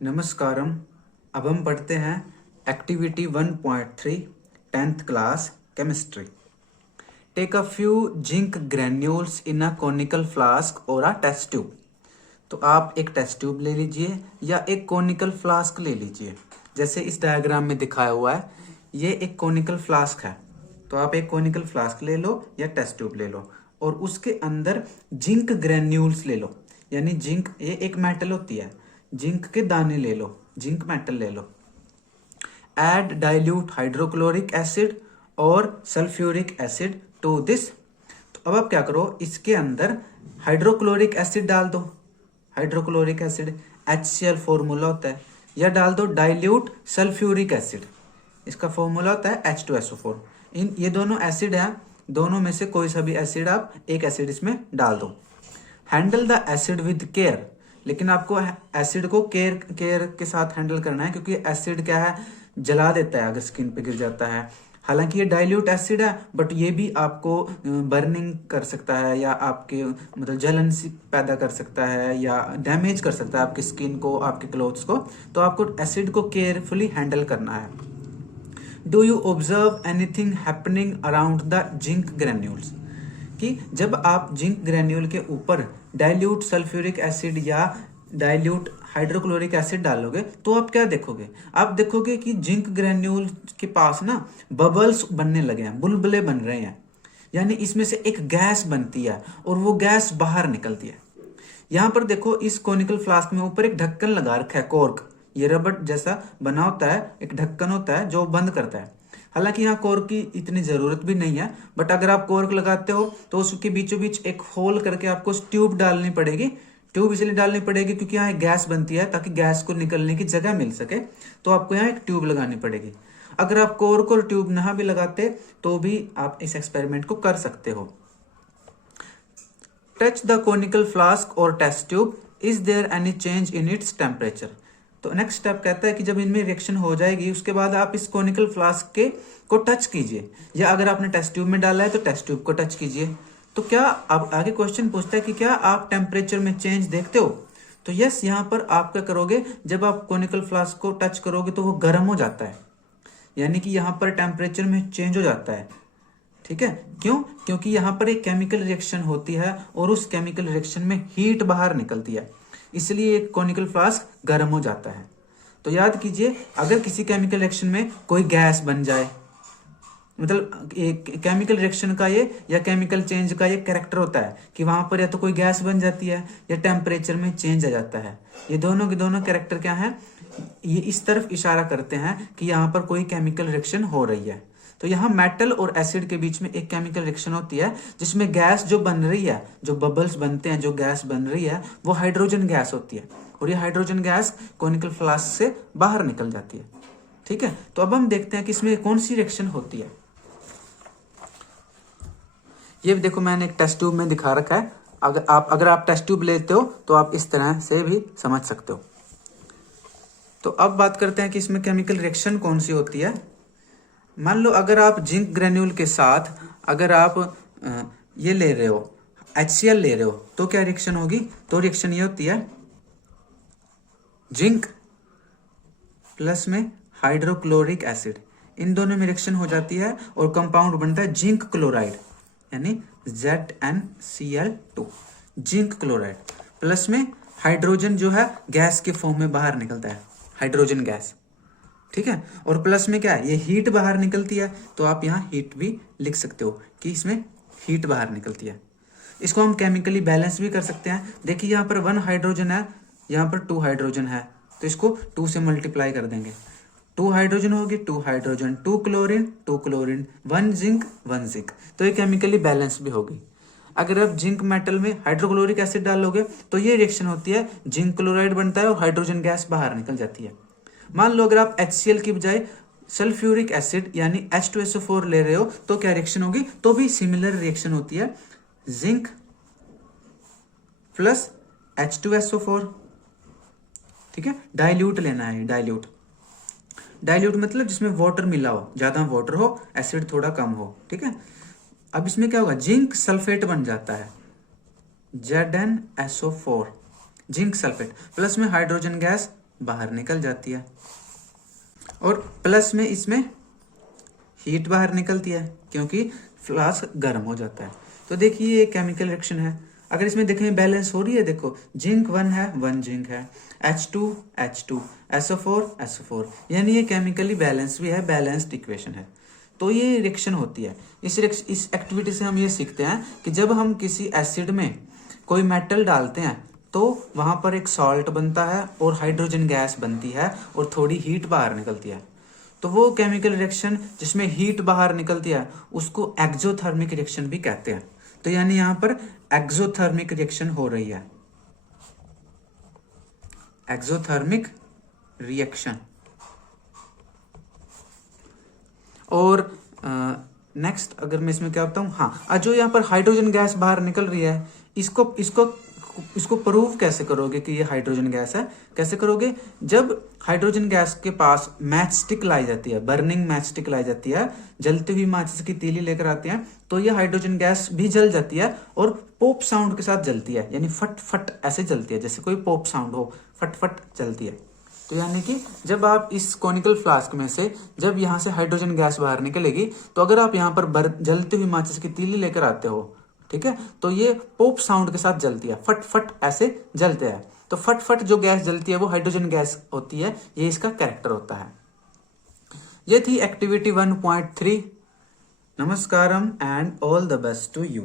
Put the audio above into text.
नमस्कारम। अब हम पढ़ते हैं activity 1.3 10th class chemistry. Take a few zinc granules in a conical flask और अ टेस्ट ट्यूब। तो आप एक टेस्ट ट्यूब ले लीजिए या एक कोनिकल फ्लास्क ले लीजिए। जैसे इस डायग्राम में दिखाया हुआ है, ये एक कोनिकल फ्लास्क है। तो आप एक कोनिकल फ्लास्क ले लो या टेस्ट ट्यूब ले लो और उसके अंदर जिंक ग्रेन्यूल्स ले लो। यानी जिंक, ये एक मेटल होती है, जिंक के दाने ले लो, जिंक मेटल ले लो। एड डाइल्यूट हाइड्रोक्लोरिक एसिड और सल्फ्यूरिक एसिड टू दिस। तो अब आप क्या करो, इसके अंदर हाइड्रोक्लोरिक एसिड डाल दो। हाइड्रोक्लोरिक एसिड HCl फॉर्मूला होता है, या डाल दो डाइल्यूट सल्फ्यूरिक एसिड, इसका फॉर्मूला होता है H2SO4। ये दोनों एसिड हैं, दोनों में से कोई सा भी एसिड आप एक एसिड इसमें डाल दो। Handle the acid with care, लेकिन आपको एसिड को केयर केयर के साथ हैंडल करना है, क्योंकि एसिड क्या है, जला देता है अगर स्किन पे गिर जाता है। हालांकि ये डाइल्यूट एसिड है, बट ये भी आपको बर्निंग कर सकता है या आपके मतलब जलन सी पैदा कर सकता है या डैमेज कर सकता है आपकी स्किन को, आपके क्लोथ्स को। तो आपको एसिड को केयरफुली हैंडल करना है। Do you observe anything happening around the zinc granules, कि जब आप जिंक ग्रेन्यूल के ऊपर डाइल्यूट सल्फ्यूरिक एसिड या डाइल्यूट हाइड्रोक्लोरिक एसिड डालोगे तो आप क्या देखोगे, आप देखोगे कि जिंक ग्रेन्यूल के पास ना बबल्स बनने लगे हैं, बुलबुले बन रहे हैं। यानी इसमें से एक गैस बनती है और वो गैस बाहर निकलती है। यहां पर देखो, इस कोनिकल फ्लास्क में ऊपर एक ढक्कन लगा रखा है, कॉर्क। ये रबर जैसा बना होता है, एक ढक्कन होता है जो बंद करता है। हालांकि यहाँ कॉर्क की इतनी जरूरत भी नहीं है, बट अगर आप कॉर्क लगाते हो तो उसके बीचों बीच एक होल करके आपको ट्यूब डालनी पड़ेगी। ट्यूब इसलिए डालनी पड़ेगी क्योंकि यहाँ एक गैस बनती है, ताकि गैस को निकलने की जगह मिल सके, तो आपको यहाँ एक ट्यूब लगानी पड़ेगी। अगर आप कॉर्क और ट्यूब ना भी लगाते तो भी आप इस एक्सपेरिमेंट को कर सकते हो। टच द कोनिकल फ्लास्क और test tube, is there any change in its temperature. तो नेक्स्ट स्टेप कहता है कि जब इनमें रिएक्शन हो जाएगी उसके बाद आप इस कोनिकल फ्लास्क के को टच कीजिए, या अगर आपने टेस्ट ट्यूब में डाला है तो टेस्ट ट्यूब को टच कीजिए। तो क्या अब आगे क्वेश्चन पूछता है कि क्या आप टेम्परेचर में चेंज देखते हो। तो यस, यहाँ पर आप क्या करोगे, जब आप कोनिकल फ्लास्क को टच करोगे तो वो गर्म हो जाता है, यानी कि यहाँ पर टेम्परेचर में चेंज हो जाता है। ठीक है, क्यों? क्योंकि यहाँ पर एक केमिकल रिएक्शन होती है और उस केमिकल रिएक्शन में हीट बाहर निकलती है, इसलिए एक कोनिकल फ्लास्क गर्म हो जाता है। तो याद कीजिए, अगर किसी केमिकल रिएक्शन में कोई गैस बन जाए, मतलब एक केमिकल रिएक्शन का ये या केमिकल चेंज का ये कैरेक्टर होता है कि वहां पर या तो कोई गैस बन जाती है या टेम्परेचर में चेंज आ जाता है। ये दोनों के दोनों कैरेक्टर क्या है, ये इस तरफ इशारा करते हैं कि यहाँ पर कोई केमिकल रिएक्शन हो रही है। तो यहाँ मेटल और एसिड के बीच में एक केमिकल रिएक्शन होती है जिसमें गैस जो बन रही है, जो बबल्स बनते हैं, जो गैस बन रही है, वो हाइड्रोजन गैस होती है, और ये हाइड्रोजन गैस कोनिकल फ्लास्क से बाहर निकल जाती है। ठीक है, तो अब हम देखते हैं कि इसमें कौन सी रिएक्शन होती है। ये देखो, मैंने एक टेस्ट ट्यूब में दिखा रखा है। अगर आप टेस्ट ट्यूब लेते हो तो आप इस तरह से भी समझ सकते हो। तो अब बात करते हैं कि इसमें केमिकल रिएक्शन कौन सी होती है। मान लो अगर आप जिंक ग्रेन्यूल के साथ अगर आप ये ले रहे हो, HCl ले रहे हो, तो क्या रिएक्शन होगी। तो रिएक्शन ये होती है, जिंक प्लस में हाइड्रोक्लोरिक एसिड, इन दोनों में रिएक्शन हो जाती है और कंपाउंड बनता है जिंक क्लोराइड, यानी ZnCl2, जिंक क्लोराइड। प्लस में हाइड्रोजन जो है गैस के फॉर्म में बाहर निकलता है, हाइड्रोजन गैस। ठीक है, और प्लस में क्या है, ये हीट बाहर निकलती है, तो आप यहाँ हीट भी लिख सकते हो कि इसमें हीट बाहर निकलती है। इसको हम केमिकली बैलेंस भी कर सकते हैं। देखिए यहाँ पर 1 हाइड्रोजन है, यहाँ पर 2 हाइड्रोजन है, तो इसको 2 से मल्टीप्लाई कर देंगे। 2 हाइड्रोजन होगी, 2 hydrogen, 2 chlorine, 2 chlorine, 1 zinc, 1 zinc, तो ये केमिकली बैलेंस भी होगी। अगर आप जिंक मेटल में हाइड्रोक्लोरिक एसिड डालोगे तो ये रिएक्शन होती है, जिंक क्लोराइड बनता है और हाइड्रोजन गैस बाहर निकल जाती है। मान लो अगर आप HCl की बजाय सल्फ्यूरिक एसिड यानी H2SO4 ले रहे हो तो क्या रिएक्शन होगी, तो भी सिमिलर रिएक्शन होती है, जिंक प्लस H2SO4। ठीक है, डाइल्यूट लेना है, डाइल्यूट। डाइल्यूट मतलब जिसमें वाटर मिला हो, ज्यादा वाटर हो, एसिड थोड़ा कम हो। ठीक है, अब इसमें क्या होगा, जिंक सल्फेट बन जाता है, ZnSO4, जिंक सल्फेट, प्लस में हाइड्रोजन गैस बाहर निकल जाती है, और प्लस में इसमें हीट बाहर निकलती है क्योंकि फ्लास्क गर्म हो जाता है। तो देखिए ये केमिकल रिएक्शन है। अगर इसमें देखें बैलेंस हो रही है, देखो जिंक 1 है, 1 जिंक है, H2 H2, SO4 SO4, यानी ये केमिकली बैलेंस भी है, बैलेंस्ड इक्वेशन है। तो ये रिएक्शन होती है। इस एक्टिविटी से हम ये सीखते हैं कि जब हम किसी एसिड में कोई मेटल डालते हैं तो वहां पर एक सॉल्ट बनता है और हाइड्रोजन गैस बनती है और थोड़ी हीट बाहर निकलती है। तो वो केमिकल रिएक्शन जिसमें हीट बाहर निकलती है उसको एक्सोथर्मिक रिएक्शन भी कहते हैं। तो यानी यहां पर एक्सोथर्मिक रिएक्शन हो रही है, एक्सोथर्मिक रिएक्शन। और नेक्स्ट अगर मैं इसमें क्या बताऊं, हाँ, जो यहाँ पर हाइड्रोजन गैस बाहर निकल रही है, इसको इसको इसको प्रूव कैसे करोगे कि ये हाइड्रोजन गैस है? कैसे करोगे? जब हाइड्रोजन गैस के पास मैच स्टिक लाई जाती है, बर्निंग मैच स्टिक लाई जाती है, जलती हुई माचिस की तीली लेकर आते हैं, तो ये हाइड्रोजन गैस भी जल जाती है और पॉप साउंड के साथ जलती है, यानी फट फट ऐसे जलती है, जैसे कोई पॉप साउंड हो, फट फट जलती है। तो यानी कि जब आप इस कॉनिकल फ्लास्क में से जब यहाँ से हाइड्रोजन गैस बाहर निकलेगी, तो अगर आप यहाँ पर जलती हुई माचिस की तीली लेकर आते हो, ठीक है, तो ये पॉप साउंड के साथ जलती है, फट फट ऐसे जलते हैं। तो फट फट जो गैस जलती है वो हाइड्रोजन गैस होती है, ये इसका कैरेक्टर होता है। ये थी एक्टिविटी 1.3। नमस्कारम and all the best to you.